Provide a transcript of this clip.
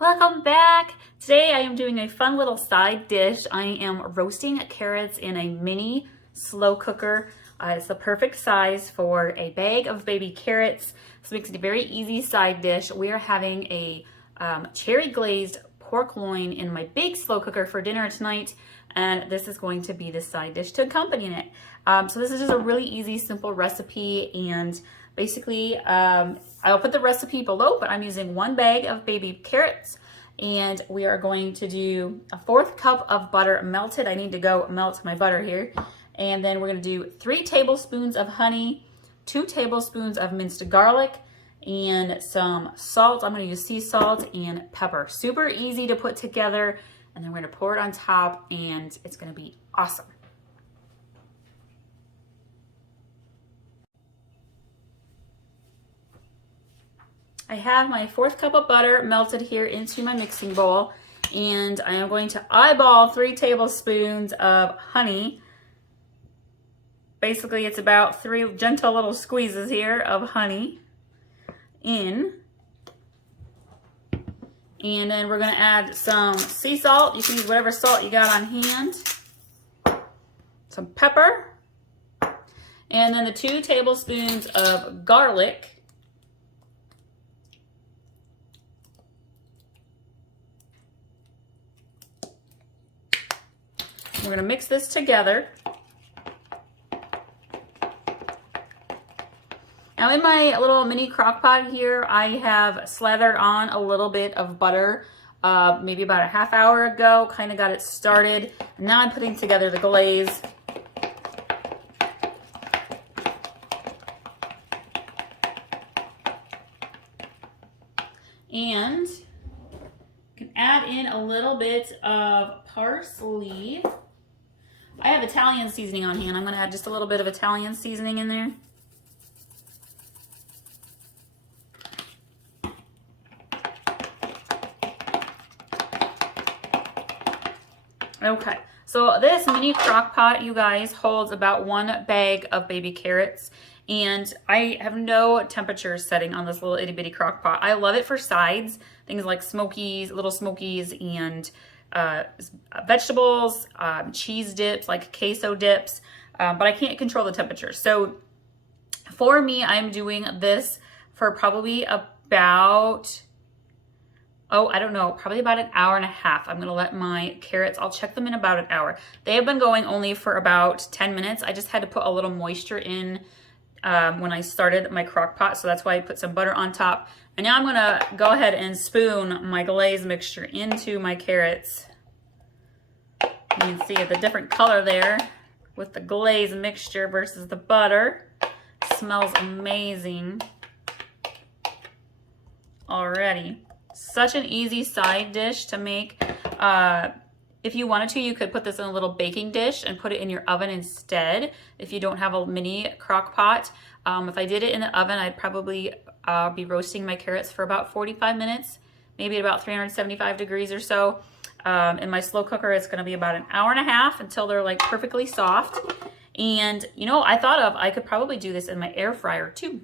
Welcome back. Today I am doing a fun little side dish. I am roasting carrots in a mini slow cooker. It's the perfect size for a bag of baby carrots. This makes it a very easy side dish. We are having a cherry glazed pork loin in my big slow cooker for dinner tonight, and this is going to be the side dish to accompany it. So this is just a really easy, simple recipe, and basically I'll put the recipe below, but I'm using 1 bag of baby carrots, and we are going to do a 1/4 cup of butter melted. I need to go melt my butter here. And then we're going to do 3 tablespoons of honey, 2 tablespoons of minced garlic, and some salt. I'm going to use sea salt and pepper. Super easy to put together. And then we're going to pour it on top, and it's going to be awesome. I have my 1/4 cup of butter melted here into my mixing bowl, and I am going to eyeball 3 tablespoons of honey. Basically, it's about 3 gentle little squeezes here of honey in. And then we're going to add some sea salt. You can use whatever salt you got on hand. Some pepper. And then the 2 tablespoons of garlic. We're going to mix this together. Now in my little mini crock pot here, I have slathered on a little bit of butter, maybe about a half hour ago, kind of got it started. And now I'm putting together the glaze. And you can add in a little bit of parsley. I have Italian seasoning on hand. I'm going to add just a little bit of Italian seasoning in there. Okay, so this mini crock pot, you guys, holds about 1 bag of baby carrots, and I have no temperature setting on this little itty bitty crock pot. I love it for sides, things like smokies, little smokies, and vegetables, cheese dips, like queso dips, but I can't control the temperature. So for me, I'm doing this for probably about, I don't know, probably about an hour and a half. I'm going to let my carrots, I'll check them in about an hour. They have been going only for about 10 minutes. I just had to put a little moisture in when I started my crock pot, so that's why I put some butter on top. And now I'm going to go ahead and spoon my glaze mixture into my carrots. You can see the different color there with the glaze mixture versus the butter. Smells amazing already. Such an easy side dish to make. If you wanted to, you could put this in a little baking dish and put it in your oven instead if you don't have a mini crock pot. If I did it in the oven, I'd probably be roasting my carrots for about 45 minutes, maybe at about 375 degrees or so. In my slow cooker, it's going to be about an hour and a half until they're like perfectly soft. And you know, I thought I could probably do this in my air fryer too.